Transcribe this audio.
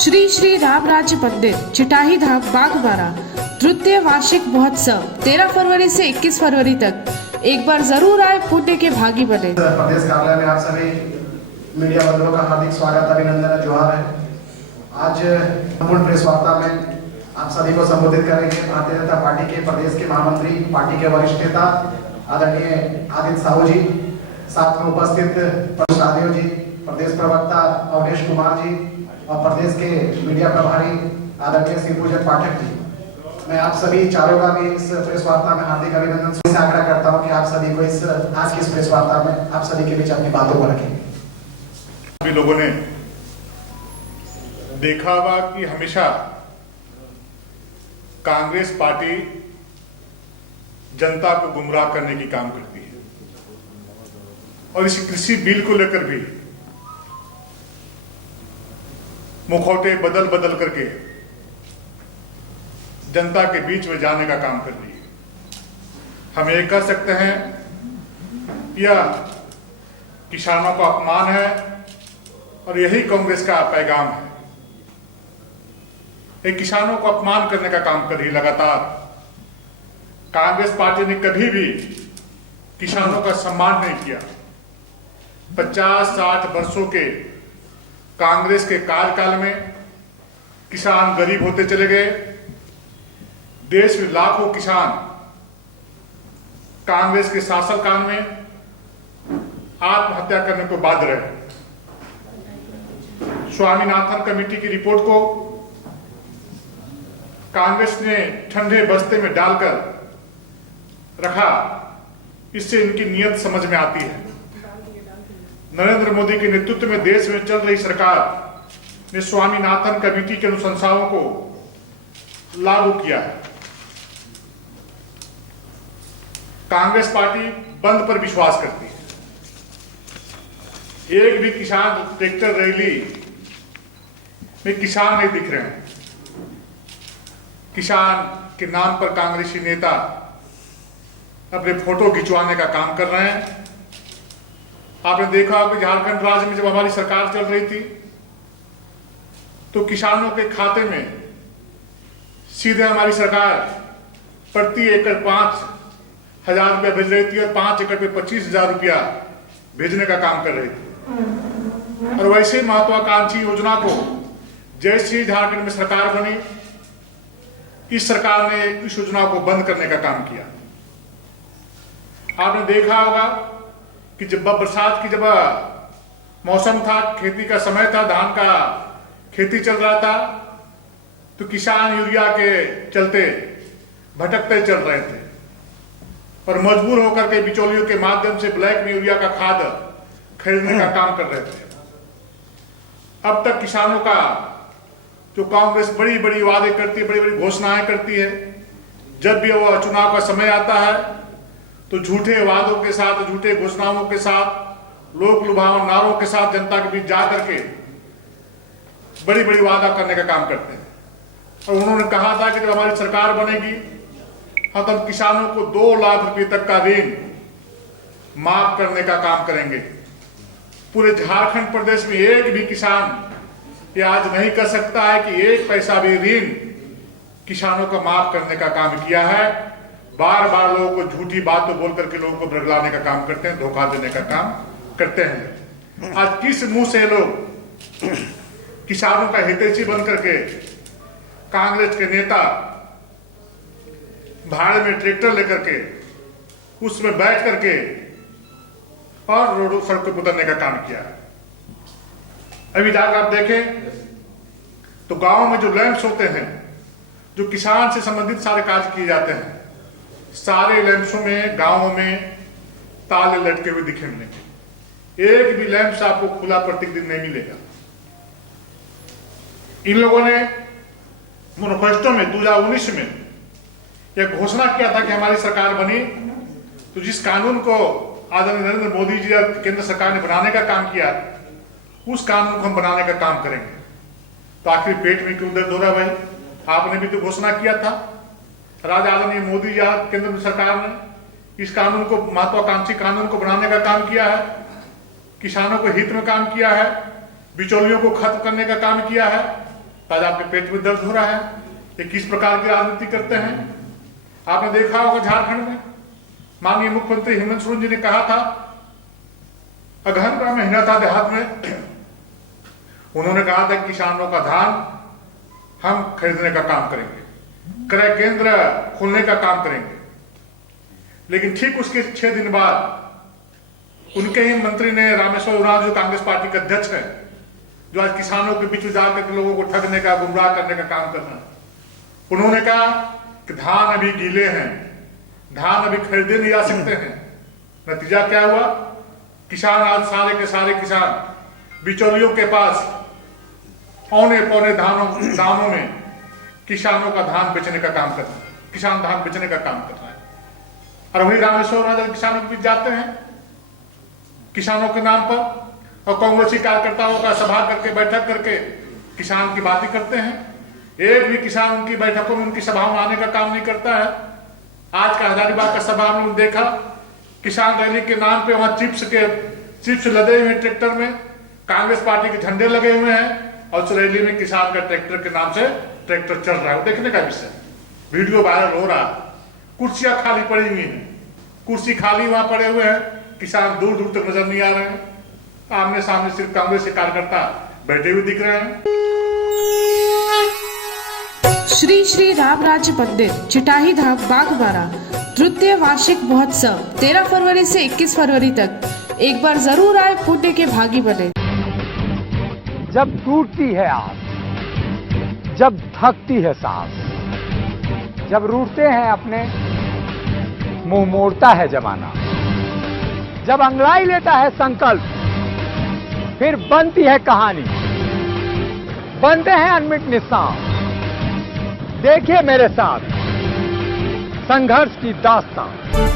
श्री श्री राम राज्य मंदिर चिटाही धाम बागबारा तृतीय वार्षिक महोत्सव 13 फरवरी से 21 फरवरी तक। एक बार जरूर आए, पुण्य के भागी बने। प्रदेश कार्यालय में आप सभी मीडिया बंधुओं का हार्दिक स्वागत, अभिनंदन, जोहार है। आज पूर्ण प्रेस वार्ता में आप सभी को संबोधित करेंगे भारतीय जनता पार्टी के प्रदेश के महामंत्री, पार्टी के वरिष्ठ नेता आदरणीय आदित्य साहू जी, साथ में उपस्थित प्रदेश जी, प्रदेश प्रवक्ता अवधेश कुमार जी और प्रदेश के मीडिया प्रभारी आदरणीय श्री पूजन पाठक जी। मैं आप सभी चारों का भी इस प्रेस वार्ता में हार्दिक अभिनंदन से आग्रह करता हूं कि आप सभी को इस आज की इस प्रेस वार्ता में आप सभी के बीच अपनी बातों को रखें। सभी लोगों ने देखा होगा कि हमेशा कांग्रेस पार्टी जनता को गुमराह करने की काम करती है और इस कृषि बिल को लेकर भी मुखौटे बदल बदल करके जनता के बीच में जाने का काम कर रही है। हम ये कह सकते हैं यह किसानों का अपमान है और यही कांग्रेस का पैगाम है। ये किसानों को अपमान करने का काम कर रही है लगातार। कांग्रेस पार्टी ने कभी भी किसानों का सम्मान नहीं किया। 50-60 वर्षों के कांग्रेस के कार्यकाल में किसान गरीब होते चले गए। देश में लाखों किसान कांग्रेस के शासनकाल में आत्महत्या करने को बाध्य रहे। स्वामीनाथन कमेटी की रिपोर्ट को कांग्रेस ने ठंडे बस्ते में डालकर रखा। इससे इनकी नीयत समझ में आती है। नरेंद्र मोदी के नेतृत्व में देश में चल रही सरकार ने स्वामीनाथन कमेटी के अनुशंसाओं को लागू किया है। कांग्रेस पार्टी बंद पर विश्वास करती है। एक भी किसान ट्रैक्टर रैली में किसान नहीं दिख रहे हैं। किसान के नाम पर कांग्रेसी नेता अपने फोटो खिंचवाने का काम कर रहे हैं। आपने देखा कि झारखंड राज्य में जब हमारी सरकार चल रही थी तो किसानों के खाते में सीधे हमारी सरकार प्रति एकड़ 5,000 रुपया भेज रही थी और 5 एकड़ पे 25,000 रुपया भेजने का काम कर रही थी। और वैसे महत्वाकांक्षी योजना को जैसे झारखंड में सरकार बनी, इस सरकार ने इस योजना को बंद करने का काम किया। आपने देखा होगा कि जब बरसात की जब मौसम था, खेती का समय था, धान का खेती चल रहा था, तो किसान यूरिया के चलते भटकते चल रहे थे और मजबूर होकर के बिचौलियों के माध्यम से ब्लैक में यूरिया का खाद खरीदने का काम कर रहे थे। अब तक किसानों का जो कांग्रेस बड़ी बड़ी वादे करती है, बड़ी बड़ी घोषणाएं करती है, जब भी वह चुनाव का समय आता है तो झूठे वादों के साथ, झूठे घोषणाओं के साथ, लोक लुभावन नारों के साथ जनता के बीच जा करके बड़ी बड़ी वादा करने का काम करते हैं। और उन्होंने कहा था कि जब हमारी सरकार बनेगी हम तो किसानों को 2 लाख रुपए तक का ऋण माफ करने का काम करेंगे। पूरे झारखंड प्रदेश में एक भी किसान ये आज नहीं कर सकता है कि 1 पैसा भी ऋण किसानों का माफ करने का काम किया है। बार बार लोगों को झूठी बातों बोल करके लोगों को बरगलाने का काम करते हैं, धोखा देने का काम करते हैं। आज किस मुंह से लोग किसानों का हितैषी बन करके कांग्रेस के नेता भाड़े में ट्रैक्टर लेकर के उसमें बैठ करके और रोडों सड़क पर उतरने का काम किया है। अभी जाकर आप देखें तो गांव में जो लैंप्स होते हैं, जो किसान से संबंधित सारे कार्य किए जाते हैं, सारे लैंप्सों में गांवों में ताले लटके हुए दिखे मिलेंगे। एक भी लैंप्स आपको खुला प्रत्येक दिन नहीं मिलेगा। इन लोगों ने मैनिफेस्टो में 2019 में यह घोषणा किया था कि हमारी सरकार बनी तो जिस कानून को आदरणीय नरेंद्र मोदी जी और केंद्र सरकार ने बनाने का काम किया, उस कानून को हम बनाने का काम करेंगे। तो आखिर पेट में क्यों दर्द हो रहा भाई? आपने भी तो घोषणा किया था। राजा आदरणीय मोदी जी केंद्र सरकार ने इस कानून को, महत्वाकांक्षी कानून को बनाने का काम किया है, किसानों के हित में काम किया है, बिचौलियों को खत्म करने का काम किया है। तो आज आपके पेट में दर्द हो रहा है। ये किस प्रकार की राजनीति करते हैं? आपने देखा होगा झारखंड में माननीय मुख्यमंत्री हेमंत सोरेन जी ने कहा था, अगहन का महीना था देहात में, उन्होंने कहा था किसानों का धान हम खरीदने का काम करेंगे, क्रय केंद्र खोलने का काम करेंगे। लेकिन ठीक उसके 6 दिन बाद उनके ही मंत्री ने रामेश्वर उरांव, जो कांग्रेस पार्टी के अध्यक्ष है, जो आज किसानों के बीच में जाकर लोगों को ठगने का, गुमराह करने का काम कर रहे हैं, उन्होंने कहा कि धान अभी गीले हैं, धान अभी खरीदे नहीं जा सकते हैं। नतीजा क्या हुआ? किसान आज सारे के सारे किसान बिचौलियों के पास औने पौने दामों में किसानों का धान बेचने का काम कर रहे हैं, किसान धान बेचने का काम कर रहा है। और वही रामेश्वर राजा किसानों के बीच जाते हैं किसानों के नाम पर, और कांग्रेसी कार्यकर्ताओं का सभा करके, बैठक करके किसान की बातें करते हैं। एक भी किसान उनकी बैठकों में, उनकी सभाओं में आने का काम नहीं करता है। आज का हजारीबाग का सभा हम लोग देखा, किसान रैली के नाम पे वहां चिप्स लदे हुए ट्रैक्टर में कांग्रेस पार्टी के झंडे लगे हुए हैं, और उस रैली में किसान का ट्रैक्टर के नाम से ट्रैक्टर चल रहा है। देखने का विषय, वीडियो वायरल हो रहा है। कुर्सियां खाली पड़ी हुई हैं, कुर्सी खाली वहां पड़े हुए हैं, किसान दूर दूर तक नजर नहीं आ रहे हैं। आमने सामने सिर्फ कांग्रेस के कार्यकर्ता बैठे हुए दिख रहे हैं। श्री श्री राम राज्य मंदिर चिटाही धाम बागबारा तृतीय वार्षिक महोत्सव 13 फरवरी से 21 फरवरी तक। एक बार जरूर आए, पुण्य के भागी बने। जब टूटती है आस, जब थकती है सांस, जब रूठते हैं अपने, मुंह मोड़ता है जमाना, जब अंगड़ाई लेता है संकल्प, फिर बनती है कहानी, बनते हैं अनमिट निशान। देखिए मेरे साथ संघर्ष की दास्तान।